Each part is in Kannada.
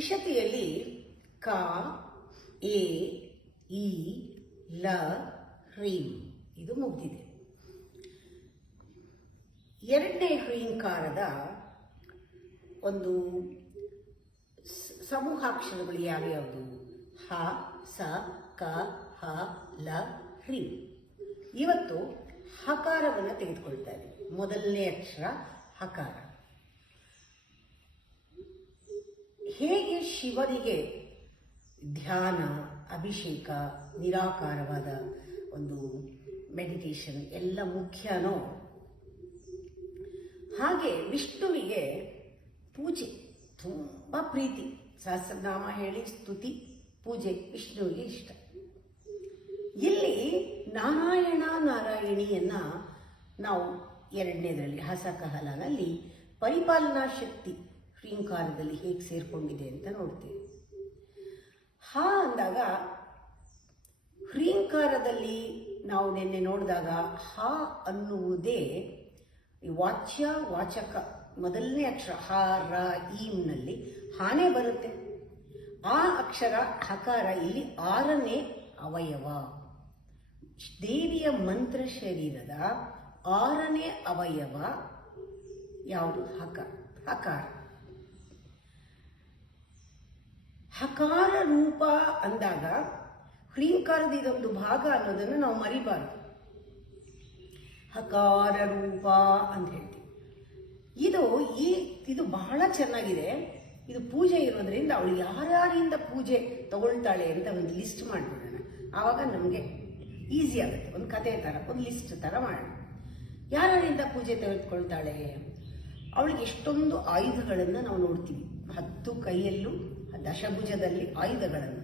ತ್ರಿಶತಿಯಲ್ಲಿ ಕ, ಎ, ಇ, ಲ, ಹ್ರೀಂ ಇದು ಮುಗಿದಿದೆ. ಎರಡನೇ ಹ್ರೀಂಕಾರದ ಒಂದು ಸಮೂಹಾಕ್ಷರಗಳು ಯಾವ್ಯಾವುದು? ಹ, ಸ, ಕ, ಹ, ಲ, ಹ್ರೀಂ. ಇವತ್ತು ಹಕಾರವನ್ನು ತೆಗೆದುಕೊಳ್ತಾ ಇದ್ದೀವಿ. ಮೊದಲನೇ ಅಕ್ಷರ ಹಕಾರ. ಹೇಗೆ ಶಿವನಿಗೆ ಧ್ಯಾನ, ಅಭಿಷೇಕ, ನಿರಾಕಾರವಾದ ಒಂದು ಮೆಡಿಟೇಷನ್ ಎಲ್ಲ ಮುಖ್ಯನೋ, ಹಾಗೆ ವಿಷ್ಣುವಿಗೆ ಪೂಜೆ ತುಂಬ ಪ್ರೀತಿ. ಸಹಸ್ರನಾಮ ಹೇಳಿ ಸ್ತುತಿ, ಪೂಜೆ ವಿಷ್ಣುವಿಗೆ ಇಷ್ಟ. ಇಲ್ಲಿ ನಾರಾಯಣ ನಾರಾಯಣಿಯನ್ನ ನಾವು ಎರಡನೇದರಲ್ಲಿ ಹಸಕಹಲನಲ್ಲಿ ಪರಿಪಾಲನಾ ಶಕ್ತಿ ಹ್ರೀಂಕಾರದಲ್ಲಿ ಹೇಗೆ ಸೇರ್ಕೊಂಡಿದೆ ಅಂತ ನೋಡ್ತೀವಿ. ಹ ಅಂದಾಗ ಹ್ರೀಂಕಾರದಲ್ಲಿ ನಾವು ನಿನ್ನೆ ನೋಡಿದಾಗ ಹ ಅನ್ನುವುದೇ ವಾಚ್ಯ ವಾಚಕ ಮೊದಲನೇ ಅಕ್ಷರ ಹ, ರ, ಈಂನಲ್ಲಿ ಹಾನೇ ಬರುತ್ತೆ. ಆ ಅಕ್ಷರ ಹಕಾರ ಇಲ್ಲಿ 6ನೇ ಅವಯವ. ದೇವಿಯ ಮಂತ್ರ ಶರೀರದ 6ನೇ ಅವಯವ ಯಾವುದು? ಹಕಾರ. ಹಕಾರ ರೂಪ ಅಂದಾಗ ಹ್ರೀಂಕಾರದ ಇದೊಂದು ಭಾಗ ಅನ್ನೋದನ್ನು ನಾವು ಮರಿಬಾರದು. ಹಕಾರ ರೂಪ ಅಂತ ಹೇಳ್ತೀವಿ. ಇದು ಬಹಳ ಚೆನ್ನಾಗಿದೆ. ಇದು ಪೂಜೆ ಇರೋದ್ರಿಂದ ಅವಳು ಯಾರ್ಯಾರಿಂದ ಪೂಜೆ ತಗೊಳ್ತಾಳೆ ಅಂತ ಒಂದು ಲಿಸ್ಟ್ ಮಾಡಿಬಿಡೋಣ. ಆವಾಗ ನಮಗೆ ಈಸಿ ಆಗುತ್ತೆ. ಒಂದು ಕತೆ ಥರ, ಒಂದು ಲಿಸ್ಟ್ ಥರ ಮಾಡೋಣ. ಯಾರ್ಯಾರಿಂದ ಪೂಜೆ ತೆಗೆದುಕೊಳ್ತಾಳೆ? ಅವಳಿಗೆ ಎಷ್ಟೊಂದು ಆಯುಧಗಳನ್ನು ನಾವು ನೋಡ್ತೀವಿ. 10 ಕೈಯಲ್ಲೂ ದಶಭುಜದಲ್ಲಿ ಆಯುಧಗಳನ್ನು.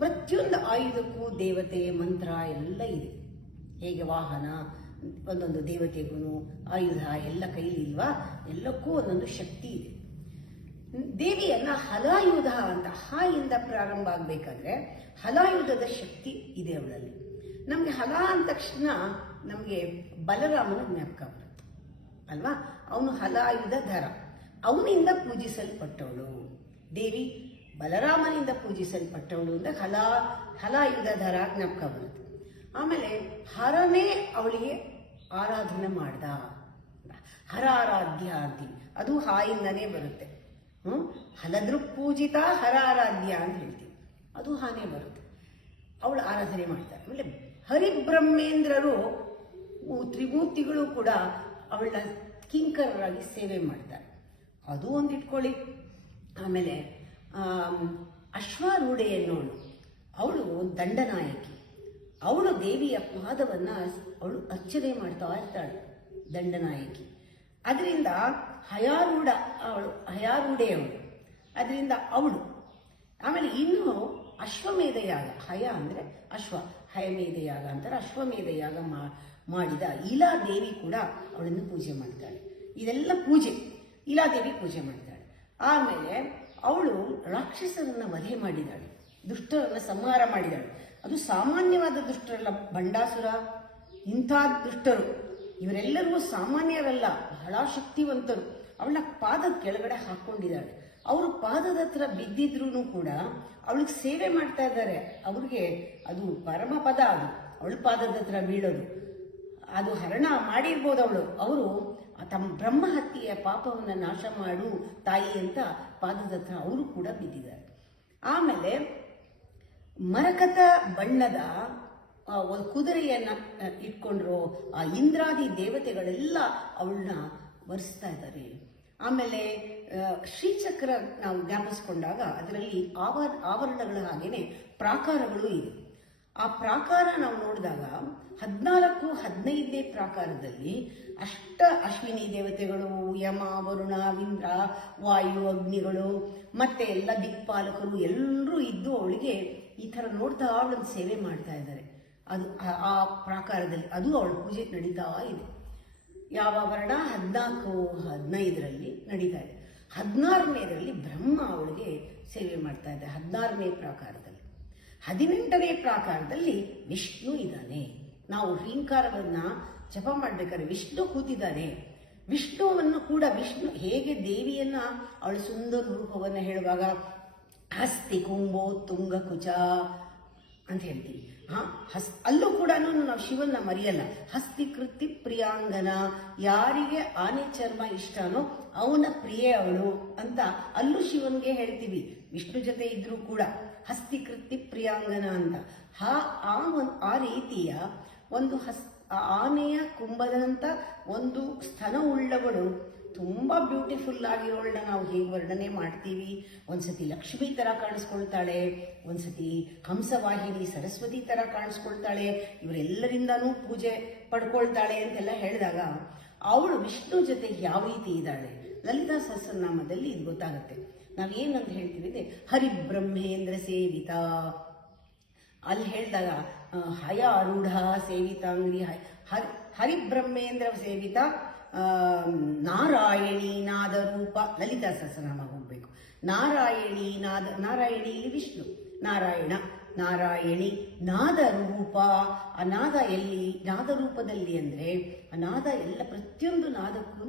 ಪ್ರತಿಯೊಂದು ಆಯುಧಕ್ಕೂ ದೇವತೆ ಮಂತ್ರ ಎಲ್ಲ ಇದೆ. ಹೇಗೆ ವಾಹನ, ಒಂದೊಂದು ದೇವತೆಗೂ ಆಯುಧ ಎಲ್ಲ ಕೈಲಿಲ್ವಾ, ಎಲ್ಲಕ್ಕೂ ಒಂದೊಂದು ಶಕ್ತಿ ಇದೆ. ದೇವಿಯನ್ನ ಹಲಾಯುಧ ಅಂತ ಹ ಇಂದ ಪ್ರಾರಂಭ ಆಗಬೇಕಾದ್ರೆ ಹಲಾಯುಧದ ಶಕ್ತಿ ಇದೆ ಅವಳಲ್ಲಿ. ನಮಗೆ ಹಲ ಅಂದ ತಕ್ಷಣ ನಮಗೆ ಬಲರಾಮನ ಜ್ಞಾಪಕ ಬರುತ್ತೆ ಅಲ್ವಾ? ಅವನು ಹಲಾಯುಧ ಧರ, ಅವನಿಂದ ಪೂಜಿಸಲ್ಪಟ್ಟವಳು ದೇವಿ. ಬಲರಾಮನಿಂದ ಪೂಜಿಸಲ್ಪಟ್ಟವಳು ಅಂತ ಹಲಾಯುಧ ಧರ ಜ್ಞಾಪಕ ಬರುತ್ತೆ. ಆಮೇಲೆ ಹರನೇ ಅವಳಿಗೆ ಆರಾಧನೆ ಮಾಡ್ದ, ಹರಾರಾಧ್ಯ ಅಂತೀವಿ. ಅದು ಹಾಯಿಂದನೇ ಬರುತ್ತೆ. ಹಲದೃಕ್ ಪೂಜಿತ ಹರಾರಾಧ್ಯ ಅಂತ ಹೇಳ್ತೀವಿ. ಅದು ಹಾನೇ ಬರುತ್ತೆ. ಅವಳು ಆರಾಧನೆ ಮಾಡ್ತಾರೆ. ಆಮೇಲೆ ಹರಿಬ್ರಹ್ಮೇಂದ್ರರು ತ್ರಿಮೂರ್ತಿಗಳು ಕೂಡ ಅವಳ ಕಿಂಕರರಾಗಿ ಸೇವೆ ಮಾಡ್ತಾರೆ. ಅದು ಒಂದು ಇಟ್ಕೊಳ್ಳಿ. ಆಮೇಲೆ ಅಶ್ವಾರೂಢೆ ಎನ್ನೋಳು, ಅವಳು ದಂಡನಾಯಕಿ. ಅವಳು ದೇವಿಯ ಪಾದವನ್ನು ಅವಳು ಅರ್ಚನೆ ಮಾಡ್ತಾ ಇರ್ತಾಳೆ, ದಂಡನಾಯಕಿ. ಅದರಿಂದ ಹಯಾರೂಢೆ ಅವಳು, ಅದರಿಂದ ಅವಳು. ಆಮೇಲೆ ಇನ್ನು ಅಶ್ವಮೇಧ ಯಾಗ, ಹಯ ಅಂದರೆ ಅಶ್ವ, ಹಯಮೇಧ ಯಾಗ ಅಂತಾರೆ. ಅಶ್ವಮೇಧ ಯಾಗ ಮಾಡಿದ ಇಲಾದೇವಿ ಕೂಡ ಅವಳನ್ನು ಪೂಜೆ ಮಾಡ್ತಾಳೆ. ಇದೆಲ್ಲ ಪೂಜೆ, ಇಲಾದೇವಿ ಪೂಜೆ ಮಾಡ್ತಾಳೆ. ಆಮೇಲೆ ಅವಳು ರಾಕ್ಷಸರನ್ನು ವಧೆ ಮಾಡಿದಾಳೆ, ದುಷ್ಟರನ್ನು ಸಂಹಾರ ಮಾಡಿದಾಳೆ. ಅದು ಸಾಮಾನ್ಯವಾದ ದುಷ್ಟರಲ್ಲ, ಬಂಡಾಸುರ ಇಂಥ ದುಷ್ಟರು ಇವರೆಲ್ಲರೂ ಸಾಮಾನ್ಯರಲ್ಲ, ಬಹಳ ಶಕ್ತಿವಂತರು. ಅವಳನ್ನ ಪಾದದ ಕೆಳಗಡೆ ಹಾಕೊಂಡಿದ್ದಾಳೆ. ಅವರು ಪಾದದ ಹತ್ರ ಬಿದ್ದಿದ್ರು ಕೂಡ ಅವಳಿಗೆ ಸೇವೆ ಮಾಡ್ತಾ ಇದ್ದಾರೆ. ಅವ್ರಿಗೆ ಅದು ಪರಮ ಪದ, ಅದು ಅವಳ ಪಾದದ ಹತ್ರ ಬೀಳೋದು. ಅದು ಹರಣ ಮಾಡಿರ್ಬೋದು ಅವರು ತಮ್ಮ ಬ್ರಹ್ಮಹತ್ಯೆಯ ಪಾಪವನ್ನು ನಾಶ ಮಾಡು ತಾಯಿ ಅಂತ ಪಾದದ ಹತ್ರ ಅವರು ಕೂಡ ಬಿದ್ದಿದ್ದಾರೆ. ಆಮೇಲೆ ಮರಕತ ಬಣ್ಣದ ಒಂದು ಕುದುರೆಯನ್ನ ಇಟ್ಕೊಂಡ್ರು ಆ ಇಂದ್ರಾದಿ ದೇವತೆಗಳೆಲ್ಲ ಅವಳನ್ನ ವರಿಸ್ತಾ ಇದ್ದಾರೆ. ಆಮೇಲೆ ಶ್ರೀಚಕ್ರ ನಾವು ಜ್ಞಾಪಿಸ್ಕೊಂಡಾಗ ಅದರಲ್ಲಿ ಆವರಣಗಳ ಹಾಗೇನೆ ಪ್ರಾಕಾರಗಳು ಇದೆ. ಆ ಪ್ರಾಕಾರ ನಾವು ನೋಡಿದಾಗ 14, 15ನೇ ಪ್ರಾಕಾರದಲ್ಲಿ ಅಶ್ವಿನಿ ದೇವತೆಗಳು, ಯಮ, ವರುಣ, ಇಂದ್ರ, ವಾಯು, ಅಗ್ನಿಗಳು ಮತ್ತೆ ಎಲ್ಲ ದಿಕ್ಪಾಲಕರು ಎಲ್ಲರೂ ಇದ್ದು ಅವಳಿಗೆ ಈ ಥರ ನೋಡ್ತಾ ಅವಳನ್ನು ಸೇವೆ ಮಾಡ್ತಾ ಇದ್ದಾರೆ. ಅದು ಆ ಪ್ರಾಕಾರದಲ್ಲಿ ಅದು ಅವಳ ಪೂಜೆ ನಡೀತಾ ಇದೆ. ಯಾವ ವರ್ಣ? 14, 15ರಲ್ಲಿ ನಡೀತಾ ಇದೆ. 16ನೇದರಲ್ಲಿ ಬ್ರಹ್ಮ ಅವಳಿಗೆ ಸೇವೆ ಮಾಡ್ತಾ ಇದ್ದಾರೆ 16ನೇ ಪ್ರಾಕಾರದಲ್ಲಿ. 18ನೇ ಪ್ರಾಕಾರದಲ್ಲಿ ವಿಷ್ಣು ಇದ್ದಾನೆ. ನಾವು ಹ್ರೀಂಕಾರವನ್ನ ಜಪ ಮಾಡ್ಬೇಕಾದ್ರೆ ವಿಷ್ಣು ಕೂತಿದ್ದಾನೆ. ವಿಷ್ಣುವನ್ನು ಕೂಡ ವಿಷ್ಣು ಹೇಗೆ ದೇವಿಯನ್ನ ಅವಳ ಸುಂದರ ರೂಪವನ್ನು ಹೇಳುವಾಗ ಹಸ್ತಿ ಕುಂಭೋ ತುಂಗ ಕುಚ ಅಂತ ಹೇಳ್ತೀವಿ. ಅಲ್ಲೂ ಕೂಡ ನಾವು ಶಿವನ್ನ ಮರೆಯಲ್ಲ. ಹಸ್ತಿ ಕೃತಿ ಪ್ರಿಯಾಂಗನ, ಯಾರಿಗೆ ಆನೆ ಚರ್ಮ ಇಷ್ಟನೋ ಅವನ ಪ್ರಿಯೆ ಅವಳು ಅಂತ ಅಲ್ಲೂ ಶಿವನ್ಗೆ ಹೇಳ್ತೀವಿ. ವಿಷ್ಣು ಜೊತೆ ಇದ್ರೂ ಕೂಡ ಹಸ್ತಿ ಕೃತಿ ಪ್ರಿಯಾಂಗನ ಅಂತ ಆ ರೀತಿಯ ಒಂದು ಆನೆಯ ಕುಂಭದಂತ ಒಂದು ಸ್ತನ ಉಳ್ಳವಳು ತುಂಬಾ ಬ್ಯೂಟಿಫುಲ್ ಆಗಿರೋಳನ್ನ ನಾವು ಹೇಗೆ ವರ್ಣನೆ ಮಾಡ್ತೀವಿ. ಒಂದ್ಸತಿ ಲಕ್ಷ್ಮಿ ತರ ಕಾಣಿಸ್ಕೊಳ್ತಾಳೆ, ಒಂದ್ಸತಿ ಹಂಸವಾಹಿನಿ ಸರಸ್ವತಿ ತರ ಕಾಣಿಸ್ಕೊಳ್ತಾಳೆ, ಇವರೆಲ್ಲರಿಂದಾನೂ ಪೂಜೆ ಪಡ್ಕೊಳ್ತಾಳೆ ಅಂತೆಲ್ಲ ಹೇಳಿದಾಗ ಅವಳು ವಿಷ್ಣು ಜೊತೆ ಯಾವ ರೀತಿ ಇದ್ದಾಳೆ ಲಲಿತಾ ಸಹಸ್ರನಾಮದಲ್ಲಿ ಇದು ಗೊತ್ತಾಗುತ್ತೆ. ನಾವೇನಂತ ಹೇಳ್ತೀವಿ ಅಂದ್ರೆ ಹರಿಬ್ರಹ್ಮೇಂದ್ರ ಸೇವಿತ, ಅಲ್ಲಿ ಹೇಳಿದಾಗ ಹಯ ಆರೂಢ ಸೇವಿತಾಂಗ್ರಿ ಹರಿಬ್ರಹ್ಮೇಂದ್ರ ಸೇವಿತ ನಾರಾಯಣಿ ನಾದ ರೂಪ. ಲಲಿತಾ ಸಹಸ್ರನಾಮ ಹೋಗ್ಬೇಕು. ನಾರಾಯಣಿ ನಾದ, ನಾರಾಯಣಿ ವಿಷ್ಣು, ನಾರಾಯಣ ನಾರಾಯಣಿ ನಾದ ರೂಪ. ಆ ನಾದ ಎಲ್ಲಿ? ನಾದ ರೂಪದಲ್ಲಿ ಅಂದ್ರೆ ಆ ನಾದ ಎಲ್ಲ ಪ್ರತಿಯೊಂದು ನಾದಕ್ಕೂ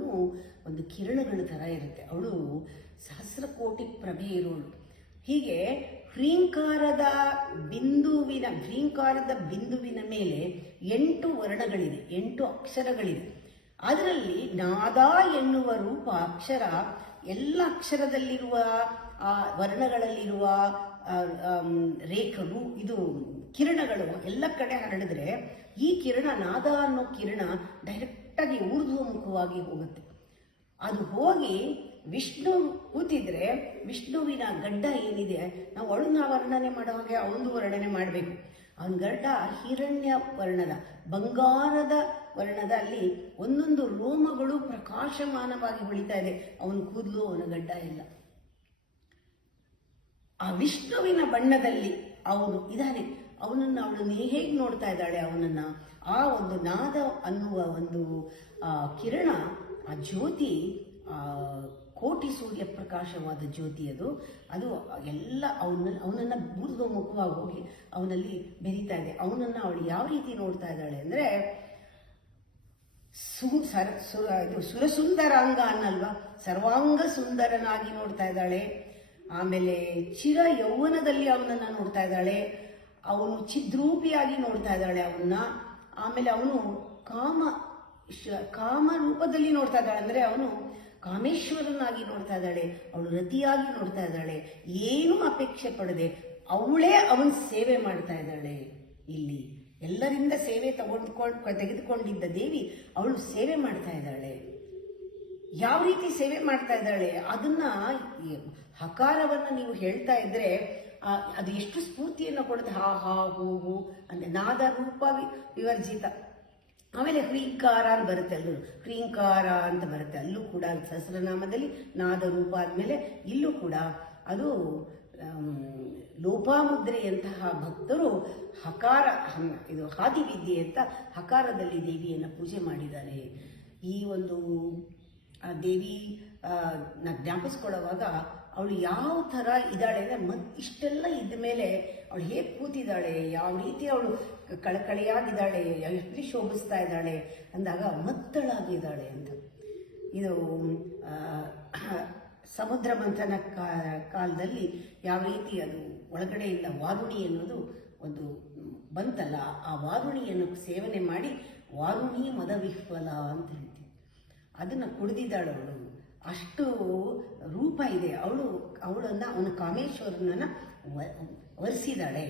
ಒಂದು ಕಿರಣಗಳ ತರ ಇರುತ್ತೆ. ಅವಳು ಸಹಸ್ರಕೋಟಿ ಪ್ರಭೆ ಇರೋಳು. ಹೀಗೆ ಹ್ರೀಂಕಾರದ ಬಿಂದುವಿನ ಮೇಲೆ 8 ವರ್ಣಗಳಿದೆ, 8 ಅಕ್ಷರಗಳಿದೆ. ಅದರಲ್ಲಿ ನಾದ ಎನ್ನುವ ರೂಪ ಅಕ್ಷರ, ಎಲ್ಲ ಅಕ್ಷರದಲ್ಲಿರುವ ಆ ವರ್ಣಗಳಲ್ಲಿರುವ ರೇಖರು, ಇದು ಕಿರಣಗಳು ಎಲ್ಲ ಕಡೆ ಹರಡಿದ್ರೆ ಈ ಕಿರಣ, ನಾದ ಅನ್ನೋ ಕಿರಣ ಡೈರೆಕ್ಟಾಗಿ ಊರ್ಧ್ವಮುಖವಾಗಿ ಹೋಗುತ್ತೆ. ಅದು ಹೋಗಿ ವಿಷ್ಣು ಕೂತಿದ್ರೆ ವಿಷ್ಣುವಿನ ಗಡ್ಡ ಏನಿದೆ, ನಾವು ಅವಳನ್ನ ವರ್ಣನೆ ಮಾಡೋ ಹಾಗೆ ಅವನು ವರ್ಣನೆ ಮಾಡಬೇಕು. ಅವನ ಗಡ್ಡ ಹಿರಣ್ಯ ವರ್ಣದ, ಬಂಗಾರದ ವರ್ಣದ, ಅಲ್ಲಿ ಒಂದೊಂದು ರೋಮಗಳು ಪ್ರಕಾಶಮಾನವಾಗಿ ಹೊಳಿತಾ ಇದೆ. ಅವನ ಕೂದಲು, ಅವನ ಗಡ್ಡ ಎಲ್ಲ ಆ ವಿಷ್ಣುವಿನ ಬಣ್ಣದಲ್ಲಿ ಅವನು ಇದ್ದಾನೆ. ಅವಳು ಹೇಗೆ ನೋಡ್ತಾ ಇದ್ದಾಳೆ ಅವನನ್ನ, ಆ ಒಂದು ನಾದ ಅನ್ನುವ ಒಂದು ಕಿರಣ, ಆ ಜ್ಯೋತಿ, ಕೋಟಿ ಸೂರ್ಯ ಪ್ರಕಾಶವಾದ ಜ್ಯೋತಿ ಅದು ಎಲ್ಲ ಅವನನ್ನ ಊರ್ಧ್ವಮುಖವಾಗಿ ಹೋಗಿ ಅವನಲ್ಲಿ ಬೆರೀತಾ ಇದೆ. ಅವನನ್ನ ಅವಳು ಯಾವ ರೀತಿ ನೋಡ್ತಾ ಇದ್ದಾಳೆ ಅಂದ್ರೆ ಸುರಸುಂದರಾಂಗ ಅನ್ನಲ್ವಾ, ಸರ್ವಾಂಗ ಸುಂದರನಾಗಿ ನೋಡ್ತಾ ಇದ್ದಾಳೆ. ಆಮೇಲೆ ಚಿರ ಯೌವನದಲ್ಲಿ ಅವನನ್ನ ನೋಡ್ತಾ ಇದ್ದಾಳೆ. ಅವನು ಚಿದ್ರೂಪಿಯಾಗಿ ನೋಡ್ತಾ ಇದ್ದಾಳೆ ಅವನ್ನ. ಆಮೇಲೆ ಅವನು ಕಾಮ ರೂಪದಲ್ಲಿ ನೋಡ್ತಾ ಇದ್ದಾಳೆ, ಅಂದ್ರೆ ಅವನು ಕಾಮೇಶ್ವರನಾಗಿ ನೋಡ್ತಾ ಇದ್ದಾಳೆ. ಅವಳು ರತಿಯಾಗಿ ನೋಡ್ತಾ ಇದ್ದಾಳೆ. ಏನೂ ಅಪೇಕ್ಷೆ ಪಡದೆ ಅವಳೇ ಅವನ ಸೇವೆ ಮಾಡ್ತಾ ಇದ್ದಾಳೆ. ಇಲ್ಲಿ ಎಲ್ಲರಿಂದ ಸೇವೆ ತೆಗೆದುಕೊಂಡಿದ್ದ ದೇವಿ ಅವಳು ಸೇವೆ ಮಾಡ್ತಾ ಇದ್ದಾಳೆ. ಯಾವ ರೀತಿ ಸೇವೆ ಮಾಡ್ತಾ ಇದ್ದಾಳೆ ಅದನ್ನ, ಹಕಾರವನ್ನ ನೀವು ಹೇಳ್ತಾ ಇದ್ರೆ ಅದು ಎಷ್ಟು ಸ್ಫೂರ್ತಿಯನ್ನು ಕೊಡುತ್ತೆ. ಹಾ ಹಾ ಹೂ ಹೂ ಅಂದ್ರೆ ನಾದ ರೂಪ ವಿವರ್ಜಿತ. ಆಮೇಲೆ ಹ್ರೀಂಕಾರ ಅಂತ ಬರುತ್ತೆ, ಅಲ್ಲೂ ಹ್ರೀಂಕಾರ ಅಂತ ಬರುತ್ತೆ. ಅಲ್ಲೂ ಕೂಡ ಸಹಸ್ರನಾಮದಲ್ಲಿ ನಾದ ರೂಪ ಆದ್ಮೇಲೆ ಇಲ್ಲೂ ಕೂಡ ಅದು ಲೋಪಾಮುದ್ರೆಯಂತಹ ಭಕ್ತರು ಹಕಾರ, ಇದು ಹಾದಿವಿದ್ಯೆ ಅಂತ ಹಕಾರದಲ್ಲಿ ದೇವಿಯನ್ನು ಪೂಜೆ ಮಾಡಿದ್ದಾರೆ. ಈ ಒಂದು ದೇವಿ ಜ್ಞಾಪಿಸ್ಕೊಳ್ಳುವಾಗ ಅವಳು ಯಾವ ಥರ ಇದ್ದಾಳೆ ಅಂದರೆ, ಇಷ್ಟೆಲ್ಲ ಇದ್ದ ಮೇಲೆ ಅವಳು ಹೇಗೆ ಕೂತಿದ್ದಾಳೆ, ಯಾವ ರೀತಿ ಅವಳು ಕಳಕಳಿಯಾಗಿದ್ದಾಳೆ, ಎಷ್ಟು ಶೋಭಿಸ್ತಾ ಇದ್ದಾಳೆ ಅಂದಾಗ ಮತ್ತಳಾಗಿದ್ದಾಳೆ ಅಂತ. ಇದು ಸಮುದ್ರ ಮಂಥನ ಕಾಲದಲ್ಲಿ ಯಾವ ರೀತಿ ಅದು ಒಳಗಡೆಯಿಂದ ವಾರುಣಿ ಅನ್ನೋದು ಒಂದು ಬಂತಲ್ಲ, ಆ ವಾರುಣಿಯನ್ನು ಸೇವನೆ ಮಾಡಿ ವಾರುಣಿ ಮದವಿಹ್ವಲ ಅಂತ ಹೇಳ್ತೀವಿ. ಅದನ್ನು ಕುಡಿದಿದ್ದಾಳು ಅವಳು. ಅಷ್ಟು ರೂಪ ಇದೆ ಅವಳನ್ನ ಅವನ ಕಾಮೇಶ್ವರನನ್ನ ವರಿಸಿದಾಳೆ.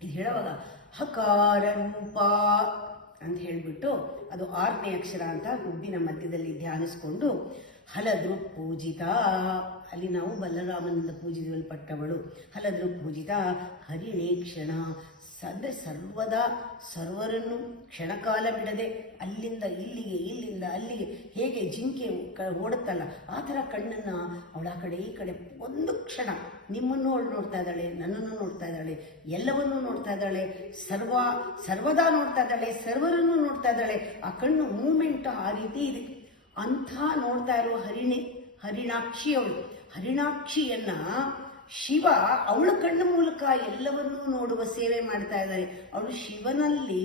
ಇದು ಹೇಳುವಾಗ ಹಕಾರ ರೂಪ ಅಂತ ಹೇಳಿಬಿಟ್ಟು ಅದು 6ನೇ ಅಕ್ಷರ ಅಂತ ಗುಬ್ಬಿನ ಮಧ್ಯದಲ್ಲಿ ಧ್ಯಾನಿಸ್ಕೊಂಡು ಹಲದೃ ಪೂಜಿತ, ಅಲ್ಲಿ ನಾವು ಬಲರಾಮನಿಂದ ಪೂಜಿಸಲ್ಪಟ್ಟವಳು. ಹಲದೃ ಪೂಜಿತ ಹರಿಣೇಕ್ಷಣ, ಅಂದರೆ ಸರ್ವದಾ ಸರ್ವರನ್ನು ಕ್ಷಣಕಾಲ ಬಿಡದೆ ಅಲ್ಲಿಂದ ಇಲ್ಲಿಗೆ ಇಲ್ಲಿಂದ ಅಲ್ಲಿಗೆ ಹೇಗೆ ಜಿಂಕೆ ಓಡುತ್ತಲ್ಲ ಆ ಥರ ಕಣ್ಣನ್ನು ಅವಳ ಆ ಕಡೆ ಈ ಕಡೆ ಒಂದು ಕ್ಷಣ ನಿಮ್ಮನ್ನು ಅವಳು ನೋಡ್ತಾ ಇದ್ದಾಳೆ, ನನ್ನನ್ನು ನೋಡ್ತಾ ಇದ್ದಾಳೆ, ಎಲ್ಲವನ್ನೂ ನೋಡ್ತಾ ಇದ್ದಾಳೆ, ಸರ್ವದಾ ನೋಡ್ತಾ ಇದ್ದಾಳೆ, ಸರ್ವರನ್ನು ನೋಡ್ತಾ ಇದ್ದಾಳೆ. ಆ ಕಣ್ಣು ಮೂಮೆಂಟ್ ಆ ರೀತಿ ಇದೆ. ಅಂಥ ನೋಡ್ತಾ ಇರುವ ಹರಿಣಾಕ್ಷಿ ಅವಳು. ಹರಿಣಾಕ್ಷಿಯನ್ನ ಶಿವ ಅವಳ ಕಣ್ಣ ಮೂಲಕ ಎಲ್ಲವನ್ನೂ ನೋಡುವ ಸೇವೆ ಮಾಡ್ತಾ ಇದ್ದಾಳೆ. ಅವಳು ಶಿವನಲ್ಲಿ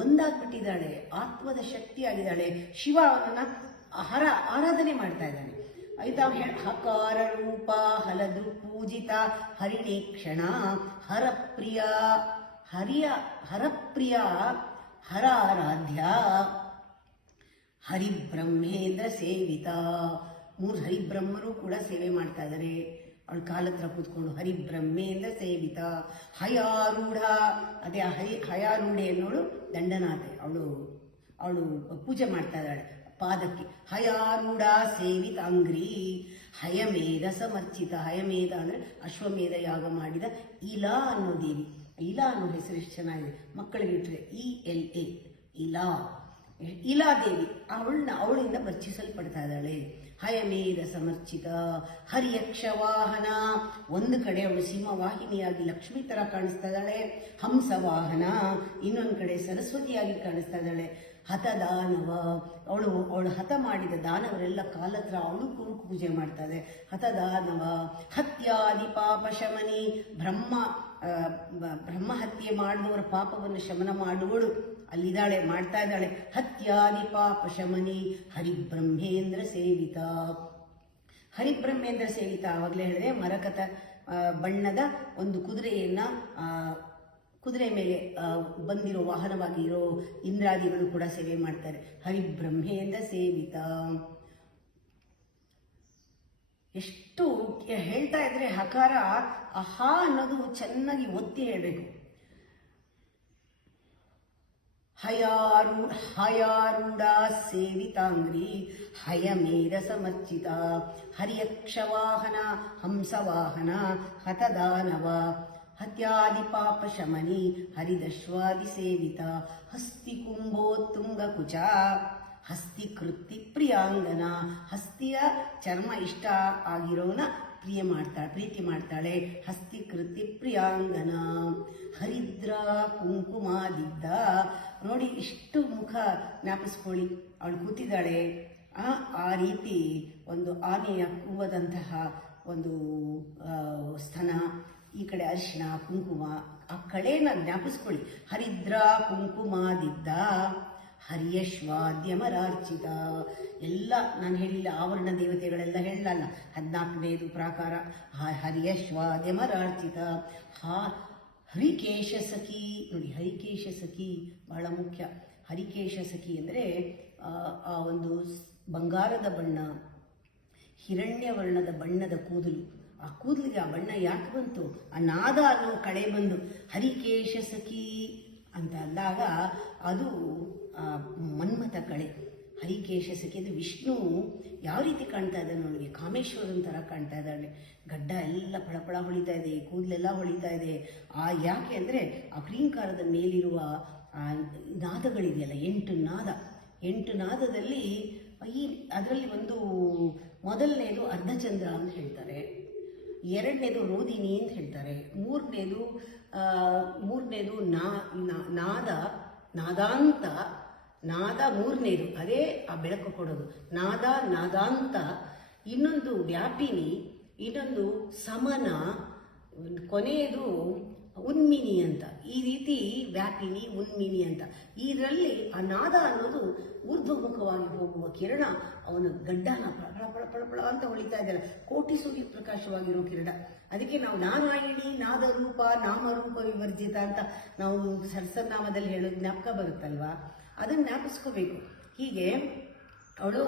ಒಂದಾಗ್ಬಿಟ್ಟಿದ್ದಾಳೆ, ಆತ್ಮದ ಶಕ್ತಿಯಾಗಿದ್ದಾಳೆ. ಶಿವ ಅವನನ್ನ ಆರಾಧನೆ ಮಾಡ್ತಾ ಇದ್ದಾನೆ. ಆಯ್ತಾ ಹಕಾರ ರೂಪ ಹಲದೃ ಪೂಜಿತ ಹರಿಣೇಕ್ಷಣ ಹರಪ್ರಿಯ ಹರಪ್ರಿಯ ಹರಾರಾಧ್ಯ ಹರಿಬ್ರಹ್ಮೇಂದ್ರ ಸೇವಿತ. 3 ಹರಿಬ್ರಹ್ಮರು ಕೂಡ ಸೇವೆ ಮಾಡ್ತಾ ಇದ್ದಾರೆ. ಅವಳು ಕಾಲತ್ರ ಕೂತ್ಕೊಂಡು ಹರಿಬ್ರಹ್ಮೇಂದ್ರ ಸೇವಿತ ಹಯಾರೂಢ. ಅದೇ ಹಯಾರೂಢೆ ಅನ್ನೋಳು ದಂಡನಾಥೆ, ಅವಳು ಪೂಜೆ ಮಾಡ್ತಾ ಇದ್ದಾಳೆ ಪಾದಕ್ಕೆ. ಹಯಾರೂಢ ಸೇವಿತ ಅಂಗ್ರಿ ಹಯಮೇಧ ಸಮರ್ಚಿತ. ಹಯಮೇಧ ಅಂದರೆ ಅಶ್ವಮೇಧ ಯಾಗ ಮಾಡಿದ ಇಲಾ ಅನ್ನೋ ದೇವಿ. ಇಲಾ ಅನ್ನೋ ಹೆಸರು ಎಷ್ಟು ಚೆನ್ನಾಗಿದೆ, ಮಕ್ಕಳಿಗೆ ಇಟ್ಟರೆ ELA ಇಲಾ. ಇಲಾದೇವಿ ಅವಳಿಂದ ವರ್ಚಿಸಲ್ಪಡ್ತಾ ಇದ್ದಾಳೆ. ಹಯಮೇಧ ಸಮರ್ಚಿತ ಹರಿಯಕ್ಷವಾಹನ. ಒಂದು ಕಡೆ ಅವಳು ಸಿಂಹವಾಹಿನಿಯಾಗಿ ಲಕ್ಷ್ಮೀ ತರ ಕಾಣಿಸ್ತಾ ಇದ್ದಾಳೆ. ಹಂಸವಾಹನ ಇನ್ನೊಂದು ಕಡೆ ಸರಸ್ವತಿಯಾಗಿ ಕಾಣಿಸ್ತಾ ಇದ್ದಾಳೆ. ಹತದಾನವ ಅವಳು ಹತ ಮಾಡಿದ ದಾನವರೆಲ್ಲ ಕಾಲತ್ರ ಅವಳು ಪೂಜೆ ಮಾಡ್ತಾ ಇದೆ. ಹತದಾನವ ಹತ್ಯಾದಿ ಪಾಪ ಶಮನಿ. ಬ್ರಹ್ಮ ಹತ್ಯೆ ಮಾಡಿದವರ ಪಾಪವನ್ನು ಶಮನ ಮಾಡುವಳು ಅಲ್ಲಿದ್ದಾಳೆ, ಮಾಡ್ತಾ ಇದ್ದಾಳೆ. ಹತ್ಯಾದಿ ಪಾಪ ಶಮನಿ ಹರಿಬ್ರಹ್ಮೇಂದ್ರ ಸೇವಿತ. ಹರಿಬ್ರಹ್ಮೇಂದ್ರ ಸೇವಿತ ಆವಾಗಲೇ ಹೇಳಿದ್ರೆ ಮರಕತ ಬಣ್ಣದ ಒಂದು ಕುದುರೆ ಮೇಲೆ ಬಂದಿರೋ ವಾಹನವಾಗಿರೋ ಇಂದ್ರಾದಿಗಳು ಕೂಡ ಸೇವೆ ಮಾಡ್ತಾರೆ. ಹರಿಬ್ರಹ್ಮೇಂದ್ರ ಸೇವಿತ. ಎಷ್ಟು ಹೇಳ್ತಾ ಇದ್ರೆ ಹಕಾರ ಅಹಾ ಅನ್ನೋದು ಚೆನ್ನಾಗಿ ಒತ್ತಿ ಹೇಳಬೇಕು. ಹಯಾರೂಢ ಸೇವಿತಾಂಗ್ರಿ ಹಯಮೇಧ ಸಮರ್ಚಿತ ಹರಿಯಕ್ಷವಾಹನ ಹಂಸವಾಹನ ಹತದಾನವ ಹತ್ಯಾದಿ ಪಾಪ ಶಮನಿ ಹರಿದಶ್ವಾದಿ ಸೇವಿತ ಹಸ್ತಿ ಕುಂಭೋತ್ತುಂಗ ಕುಚ ಹಸ್ತಿ ಕೃತಿ ಪ್ರಿಯಾಂಗನ. ಹಸ್ತಿಯ ಚರ್ಮ ಇಷ್ಟ ಆಗಿರೋನ ಪ್ರೀತಿ ಮಾಡ್ತಾಳೆ. ಹಸ್ತಿ ಕೃತಿ ಪ್ರಿಯಾಂಗನ ಹರಿದ್ರ ಕುಂಕುಮಾದಿದ್ದ. ನೋಡಿ ಇಷ್ಟು ಮುಖ ಜ್ಞಾಪಿಸ್ಕೊಳ್ಳಿ. ಅವಳು ಕೂತಿದ್ದಾಳೆ, ಆ ರೀತಿ ಒಂದು ಆನೆಯ ಕೂವದಂತಹ ಒಂದು ಸ್ತನ, ಈ ಕಡೆ ಅರಿಶಿಣ ಕುಂಕುಮ, ಆ ಕಳೆನ ಜ್ಞಾಪಿಸ್ಕೊಳ್ಳಿ. ಹರಿದ್ರ ಕುಂಕುಮಾದಿದ್ದ ಹರಿಯಶ್ವಾದ್ಯಮರಾರ್ಚಿತ. ಎಲ್ಲ ನಾನು ಹೇಳಿಲ್ಲ, ಆವರಣ ದೇವತೆಗಳೆಲ್ಲ ಹೇಳಲ್ಲ. 14ನೇದು ಪ್ರಾಕಾರ ಹರಿಯಶ್ವಾದ್ಯಮರಾರ್ಚಿತ. ಹರಿಕೇಶ ಸಖಿ ನೋಡಿ, ಹರಿಕೇಶ ಸಖಿ ಬಹಳ ಮುಖ್ಯ. ಹರಿಕೇಶ ಸಖಿ ಅಂದರೆ ಆ ಒಂದು ಬಂಗಾರದ ಬಣ್ಣ, ಹಿರಣ್ಯವರ್ಣದ ಬಣ್ಣದ ಕೂದಲು. ಆ ಕೂದಲಿಗೆ ಆ ಬಣ್ಣ ಯಾಕೆ ಬಂತು? ಆ ನಾದ ಅನ್ನೋ ಕಡೆ ಬಂದು ಹರಿಕೇಶ ಸಖಿ ಅಂತ ಅಂದಾಗ ಅದು ಮನ್ಮಥ ಕಳೆ. ಹರಿಕೇಶ ಸಖಿ ಅಂದರೆ ವಿಷ್ಣು ಯಾವ ರೀತಿ ಕಾಣ್ತಾ ಇದ್ದಾನೆ ಅವನಿಗೆ, ಕಾಮೇಶ್ವರನ ಥರ ಕಾಣ್ತಾ ಇದ್ದಾಳೆ. ಗಡ್ಡ ಎಲ್ಲ ಫಳಫಳ ಹೊಳಿತಾ ಇದೆ, ಕೂದಲೆಲ್ಲ ಹೊಳಿತಾ ಇದೆ. ಯಾಕೆ ಅಂದರೆ ಆ ಕ್ರೀಂಕಾರದ ಮೇಲಿರುವ ನಾದಗಳಿದೆಯಲ್ಲ, 8 ನಾದದಲ್ಲಿ ಅದರಲ್ಲಿ ಒಂದು ಮೊದಲನೇದು ಅರ್ಧಚಂದ್ರ ಅಂತ ಹೇಳ್ತಾರೆ, 2ನೇದು ರೋದಿನಿ ಅಂತ ಹೇಳ್ತಾರೆ, ಮೂರನೇದು ನಾದಾಂತ, ನಾದ 3ನೇದು, ಅದೇ ಆ ಬೆಳಕು ಕೊಡೋದು. ನಾದಾಂತ, ಇನ್ನೊಂದು ವ್ಯಾಪಿನಿ, ಇನ್ನೊಂದು ಸಮನ, ಕೊನೆಯದು ಉನ್ಮಿನಿ ಅಂತ. ಈ ರೀತಿ ವ್ಯಾಪಿನಿ ಉನ್ಮಿನಿ ಅಂತ. ಇದರಲ್ಲಿ ಆ ನಾದ ಅನ್ನೋದು ಊರ್ಧ್ವಮುಖವಾಗಿ ಹೋಗುವ ಕಿರಣ ಅವನ ಗಡ್ಡನ ಪಳಪಳ ಅಂತ ಹೊಳಿತಾ ಇದ್ದಾರೆ. ಕೋಟಿ ಸೂರ್ಯ ಪ್ರಕಾಶವಾಗಿರೋ ಕಿರಣ. ಅದಕ್ಕೆ ನಾವು ನಾರಾಯಣಿ ನಾದ ರೂಪ ನಾಮರೂಪ ವಿವರ್ಜಿತ ಅಂತ ನಾವು ಸರಸನಾಮದಲ್ಲಿ ಹೇಳೋದು ಜ್ಞಾಪಕ ಬರುತ್ತಲ್ವಾ, ಅದನ್ನು ಜ್ಞಾಪಿಸ್ಕೋಬೇಕು. ಹೀಗೆ ಅವಳು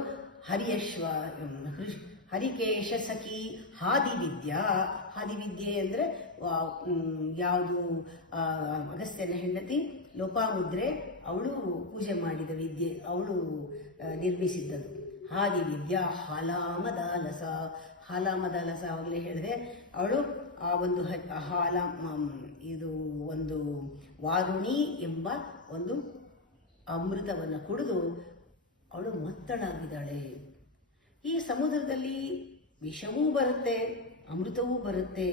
ಹರಿಕೇಶ ಸಖಿ ಹಾದಿವಿದ್ಯೆ ಅಂದರೆ ಯಾವುದು ಅಗಸ್ತ್ಯನ ಹೆಂಡತಿ ಲೋಪಾಮುದ್ರೆ ಅವಳು ಪೂಜೆ ಮಾಡಿದ ವಿದ್ಯೆ, ಅವಳು ನಿರ್ಮಿಸಿದ್ದದು. ಹಾದಿವಿದ್ಯಾ ಹಾಲಾಮದಾಲಸ ಅವಾಗಲೇ ಹೇಳಿದೆ. ಅವಳು ಆ ಒಂದು ಇದು ಒಂದು ವಾರುಣಿ ಎಂಬ ಒಂದು ಅಮೃತವನ್ನು ಕುಡಿದು ಅವಳು ಮತ್ತಳಾಗಿದ್ದಾಳೆ. ಈ ಸಮುದ್ರದಲ್ಲಿ ವಿಷವೂ ಬರುತ್ತೆ, ಅಮೃತವೂ ಬರುತ್ತೆ,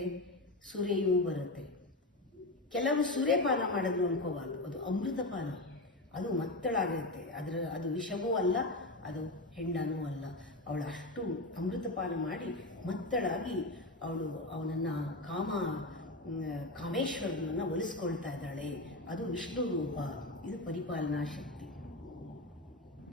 ಸುರೆಯೂ ಬರುತ್ತೆ. ಕೆಲವು ಸುರೆಪಾನ ಮಾಡೋದು ಅನ್ಕೋಬಾರ್ದು, ಅದು ಅಮೃತಪಾನ, ಅದು ಮತ್ತಳಾಗಿರುತ್ತೆ. ಅದು ವಿಷವೂ ಅಲ್ಲ, ಅದು ಹೆಂಡನೂ ಅಲ್ಲ. ಅವಳು ಅಷ್ಟು ಅಮೃತಪಾನ ಮಾಡಿ ಮತ್ತಳಾಗಿ ಅವಳು ಅವನನ್ನು ಕಾಮೇಶ್ವರನನ್ನು ಒಲಿಸ್ಕೊಳ್ತಾ ಇದ್ದಾಳೆ. ಅದು ವಿಷ್ಣು ರೂಪ, ಇದು ಪರಿಪಾಲನಾ ಶಕ್ತಿ.